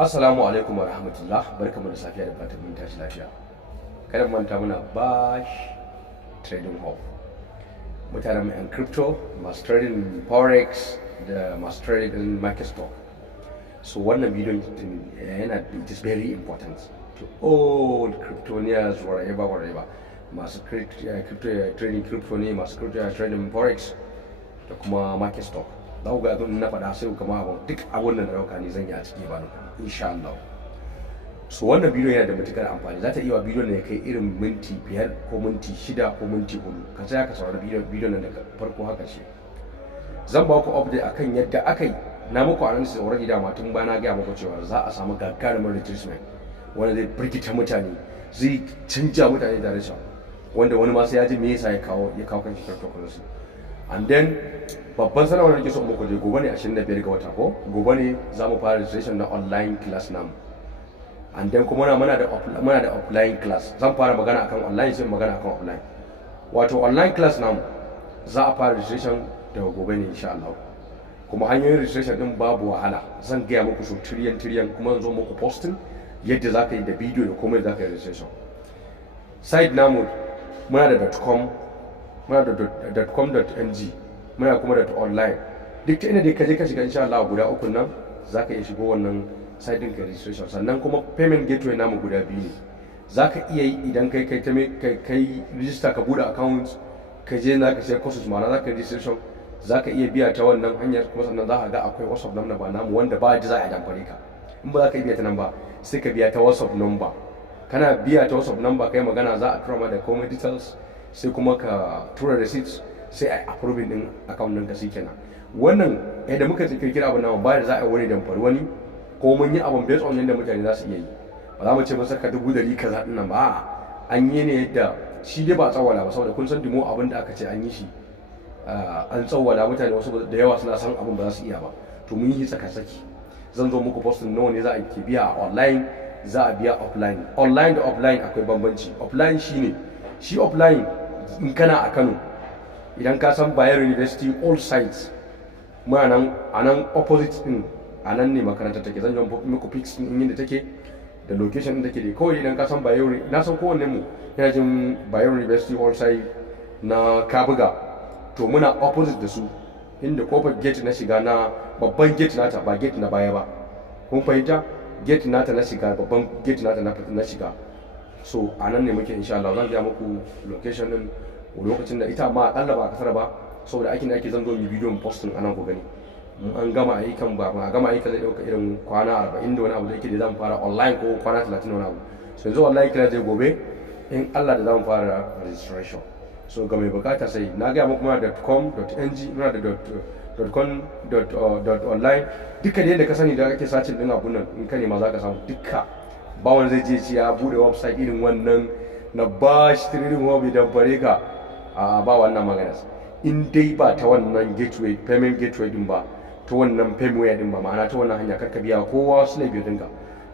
Assalamu alaikum wa rahmatullah, barkamu da safiya da fatan mun tashi lafiya. Kada mu manta muna Bash Trading Hub. Mutanen mu 'yan crypto, masu trading forex da masu trading market stock. So wannan bidiyon yana it is very important to all cryptonians wherever. Masu trading crypto ne, masu trading forex da kuma market stock. Za ku ga abin na faɗa sai kuma abin duk abin da na ɗauka ne zan yi a ciki ba insha Allah. So wannan bidiyo yana da matukar amfani. Za ta iya wa bidiyon ne kai irin minti 5 ko minti 6 ko minti 4. Ka tsaya ka saurari bidiyon nan daga farko haka ce. Zan ba ku update akan yadda aka yi. Na muku analysis already da tun ba na ga muku cewa za a samu gagarumin retracement wanda zai firgita mutane, zai canja mutane da rashin wanda wani ma sai ya ji me yasa ya kawo kan shi cryptocurrency. And then babban sanarwar da nake so muku je gobe ne 25 ga wata ko gobe ne za mu fara registration na online class namu. And then kuma muna da offline class. Zan fara magana akan online sai magana akan offline. Wato online class namu za a fara registration daga gobe ne insha Allah. Kuma hanyoyin registration din babu wahala. Zan gaya muku su tiriyan kuma zan zo muku posting yadda za ka yi da bidiyo da komai za ka yi registration. Site namu muna da .com, muna da .com.ng, muna kuma da online. Duk ta inda ka je ka shiga insha Allah guda uku nan za ka iya shigo wannan site din ka registration. Sannan kuma payment gateway namu guda biyu ne. Za ka iya yi idan kai register ka bude account ka je na ka sai courses ma'ana za ka registration za ka iya biya ta wannan hanyar kuma sannan za ka ga akwai WhatsApp number ba namu wanda ba da za a damfare ka. In ba za ka iya biya ta nan ba sai ka biya ta WhatsApp number. Kana biya ta WhatsApp number kai magana za a tura ma da komai details sai kuma ka tura receipts sai a approving din account ɗinka shikenan. Wannan yadda muka kirkira abin nan ba da za a wani damfari wani ko mun yi abin based on yadda mutane za su iya yi. Ba za mu ce mun saka 100 kaza din nan ba, an yi ne yadda shi dai ba a tsawala ba saboda kun san dimo abin da aka ce an yi shi an tsawala mutane wasu da yawa suna san abin ba za su iya ba, to mun yi tsaka-tsaki. Zan zo muku postin nawa ne za a ke biya a online, za a biya offline. Online da offline akwai bambanci. Offline shi offline in kana a Kano idan ka san Bayero University all sites muna nan a nan opposite din a nan ne makarantar take. Zan yi muku pics din inda take da location din take da kawai idan ka san Bayero, na san kowanne mu yana jin Bayero University all site na Kabuga, to muna opposite da su inda kofar gate na shiga na babban gate nata ba gate na baya ba, kun fahimta, gate nata na shiga babban gate nata na shiga. So a nan ne muke insha Allah. Zan ga muku location din lokacin da ita amma akalla ba kasar ba saboda aikin da ake zan zo mu bidiyon posting anan ku gani. An gama ayyukan ba a gama ayyukan zai dauka irin kwana 40 da wani abu da yake da zan fara online ko kwana 30 da wani abu. So yanzu wallahi kira zai gobe in Allah da zamu fara registration. So ga mai bukata sai na ga muku muna da .com.ng, muna da .com.online, duka da yadda ka sani da kake sacin din abun nan in ka nema za ka samu duka. Ba wani zai je ci ya bude website irin wannan na Bash Trading Hub idan fare ka a ba wannan magana. In dai ba ta wannan gateway payment gateway din ba, ta wannan payment din ba, ma'ana ta wannan hanya karka biya kowa su laifi dinka.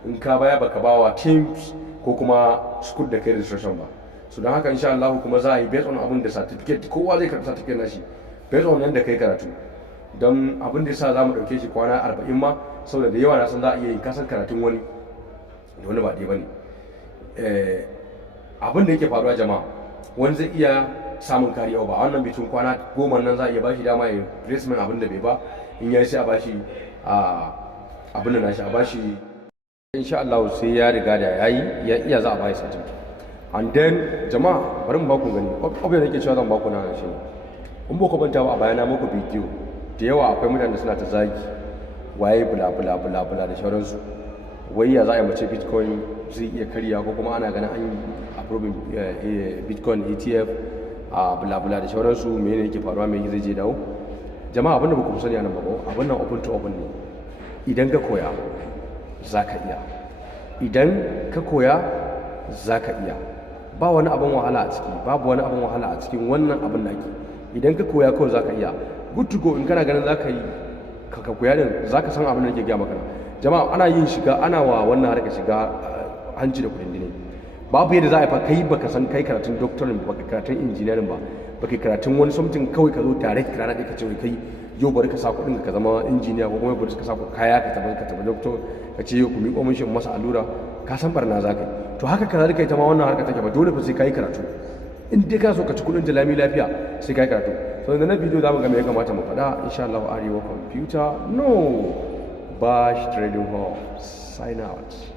In ka baya baka bawa teams ko kuma school da kai registration ba. So don haka insha Allah kuma za a yi based on abin da certificate kowa zai karɓi certificate nashi based on yadda kai karatu. Don abin da yasa za mu ɗauke shi kwana 40 ma saboda da yawa na san za a iya yin kasan karatun wani da wani ba dai bane. Abin da yake faruwa jama'a, wani zai iya samun kariya ba wannan bitin kwana 10 nan za a iya bashi dama ya replacement abin da bai ba, in yayi sai a bashi abin da nashi a bashi insha Allah sai ya riga da yayi ya iya za a bashi certificate. And then jama'a bari mu baku gani abin da nake cewa zan baku na shi in ba ku banta ba a bayana muku bidiyo da yawa akwai mutanen da suna ta zagi waye bula da sauransu, wai ya za a yi mace bitcoin zai iya karya ko kuma ana ganin an yi approving bitcoin ETF a bula da sauransu, menene yake faruwa, me zai je dawo. Jama'a abinda baku sani anan ba ko abin nan open to open ne. Idan ka koya zaka iya, idan ka koya zaka iya, ba wani abin wahala a ciki, babu wani abin wahala a cikin wannan abin da ake. Idan ka koya kawai zaka iya. Good to go. In kana ganin zaka yi ka koya din zaka san abin da nake gaya maka. Jama'a ana yin shiga, ana wa wannan harka shiga hanci da kudin dine. Babu yadda za a fa kai baka san kai karatun doctorin ba, baka karatun engineering ba, baka karatun wani something kawai ka zo tare ka rana ka ce kai yau bari ka sa kudin ka zama engineer ko kuma bari ka sa kaya ka tabbata doctor ka ce ku miƙo min shi masa allura, ka san barna za ka yi. To haka ka zalika ita ma wannan harka take ba, dole fa sai ka yi karatu. In dai ka so ka ci kuɗin jalami lafiya sai ka yi karatu. So da na bidiyo za mu ga me ya kamata mu faɗa, insha Allah. Arewa Computer, no Bash Trading Hub, sign out.